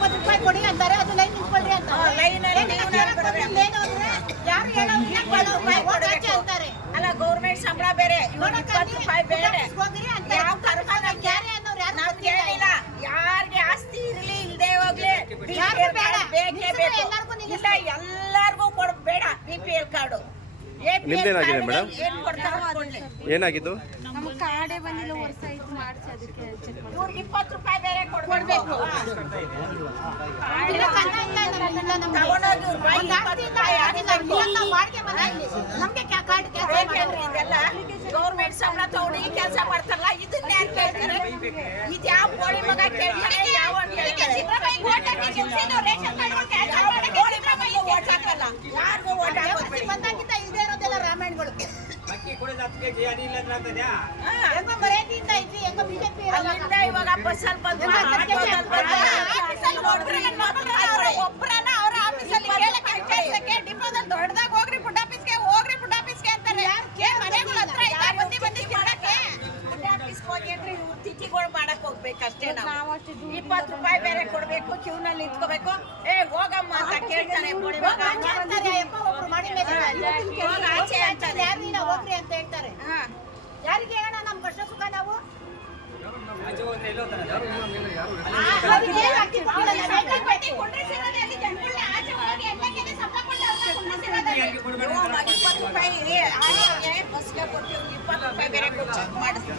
20 ರೂಪಾಯಿ ಕೊಡಿ ಅಂತಾರೆ, ಅದು ಲೈನ್ ನಿಂತ್ಕೊಳ್ಳಿ ಅಂತಾರೆ. ಅಂತಾರೆ ಅಲ್ಲ ಗೌರ್ಮೆಂಟ್ ಸಂಬಳ ಬೇರೆ, 20 ರೂಪಾಯಿ ಬೇರೆ. ಯಾವ ನಾವು ಕೇಳಿಲ್ಲ, ಯಾರಿಗೆ ಆಸ್ತಿ ಇರ್ಲಿ ಇಲ್ದೇ ಹೋಗ್ಲಿ ಬೇಕೇ ಬೇಕು. ಇಲ್ಲ ಎಲ್ಲಾರ್ಗು ಕೊಡ್ಬೇಡ BPL ಕಾರ್ಡು. ನಿಮ್ದೇನಾಗಿದೆ ಮೇಡಮ್? ಏನಾಗಿದ್ದು? ನಮ್ಗೆ ಕಾರ್ಡೇ ಬಂದಿಲ್ಲ, ವರ್ಷ ಆಯ್ತು ಮಾಡಿಸಿ, ಅದಕ್ಕೆ ಚೆಕ್ ಮಾಡಿ. ಇವ್ರಿಗೆ 20 ರೂಪಾಯಿ ಬೇರೆ ಕೊಡ್ಬೇಕು. ಇದೆಲ್ಲ ಗೌರ್ಮೆಂಟ್ ಸಂಬಳ ತಗೊಂಡು ಕೆಲಸ ಮಾಡ್ತಾರಲ್ಲ, ಇದನ್ನ ಯಾರು ಕೇಳ್ತಾರೆ? ಇದು ಯಾವ ಕೋಳಿ ಮಗ ಕೇಳ್ತಾರೆ? ಯಾವ ಯಾರಿಗೂ ಓಟ್ ಹಾಕೋದು ಬಂದಾಗಿಂದ ಇಲ್ಲದೆ ಇರೋದೆಲ್ಲ ರಾಮಾಯಣಗಳು. ಮರ್ಯಾದೆಯಿಂದ ಐತಿ, ಹೆಂಗ ಬಿಜೆಪಿ ಇವಾಗ ಬಸ್ಸಲ್ಲಿ ಬಂದು ಒಬ್ಬರನ್ನ ಅವ್ರ ಆಫೀಸಲ್ಲಿ ಡಿಪೋದಲ್ಲಿ ದೊಡ್ಡದಾಗ ಹೋಗ್ರಿ ಫುಡ್ ಆಫೀಸ್ಗೆ, ಹೋಗ್ರಿ ಫುಡ್ ಆಫೀಸ್ಗೆ ಅಂತಾರೆ. ಮನೆಗಳ ಹತ್ರ ಬಂದಿ ತಿನ್ನಕ್ಕೆ ಫುಡ್ ಆಫೀಸ್ಗೆ ಹೋಗಿ ಅಂದ್ರೆ ಇವ್ರು ತಿಥಿಗಳು ಮಾಡಕ್ ಹೋಗ್ಬೇಕಷ್ಟೇ. ನಾವು 20 ರೂಪಾಯಿ ಬೇರೆ ಕೊಡ್ಬೇಕು, ಕ್ಯೂನಲ್ಲಿ ನಿಂತ್ಕೋಬೇಕು. ಹೋಗಮ್ಮ ಅಂತ ಕೇಳ್ತಾನೆ ಒಬ್ರು ಮಾಡಿ ಆಚೆ ಅಂತಾರೆ. ಹೋಗ್ರಿ ಅಂತ ಹೇಳ್ತಾರೆ. ಯಾರಿಗೆ ಹೇಳೋಣ ನಮ್ ಕಷ್ಟ ಸುಖ? ನಾವು ಬಸ್ಗೆ ಕೊಡ್ತೀವಿ, 20 ರೂಪಾಯಿ ಬೇರೆ ಚೆಕ್ ಮಾಡಿಸ್ತೀವಿ.